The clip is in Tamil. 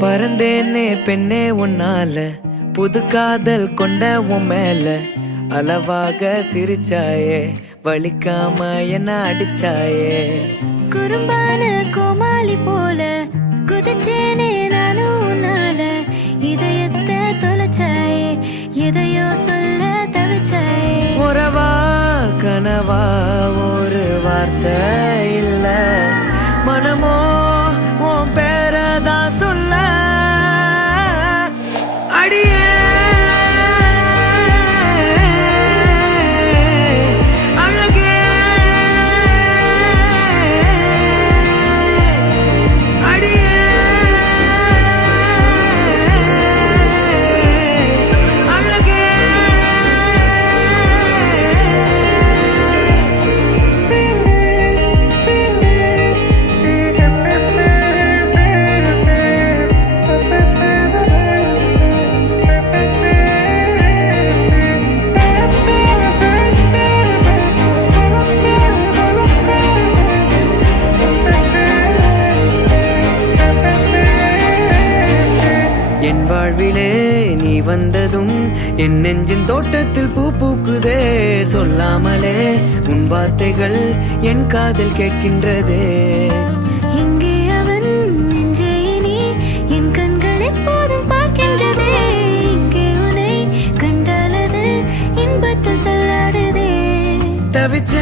பறந்தேனே பெண்ணே உன்னால புது காதல் கொண்ட உன் மேல அளவாக சிரிச்சாயே வலிக்காம என்ன அடிச்சாயே குறும்பான கோமாளி போல குதிச்சேனே நானும் உன்னால இதயத்தை தொலைச்சாயே எதையோ சொல்ல தவிச்சாயே உறவா கனவா ஒரு வார்த்தை இல்ல மனமோ உன் பேரதான் சொல்ல அடியே என் வாழ்விலே நீ வந்ததும் என் நெஞ்சின் தோட்டத்தில் பூ பூக்குதே சொல்லாமலே உன் வார்த்தைகள் என் காதில் கேட்கின்றதே இங்கே அவன் நெஞ்சே நீ என் கண்கள் எப்போதும் பார்க்கின்றதே இங்கே உன்னை கண்டாலது இன்பத்தில் தள்ளாடுதே தவிச்ச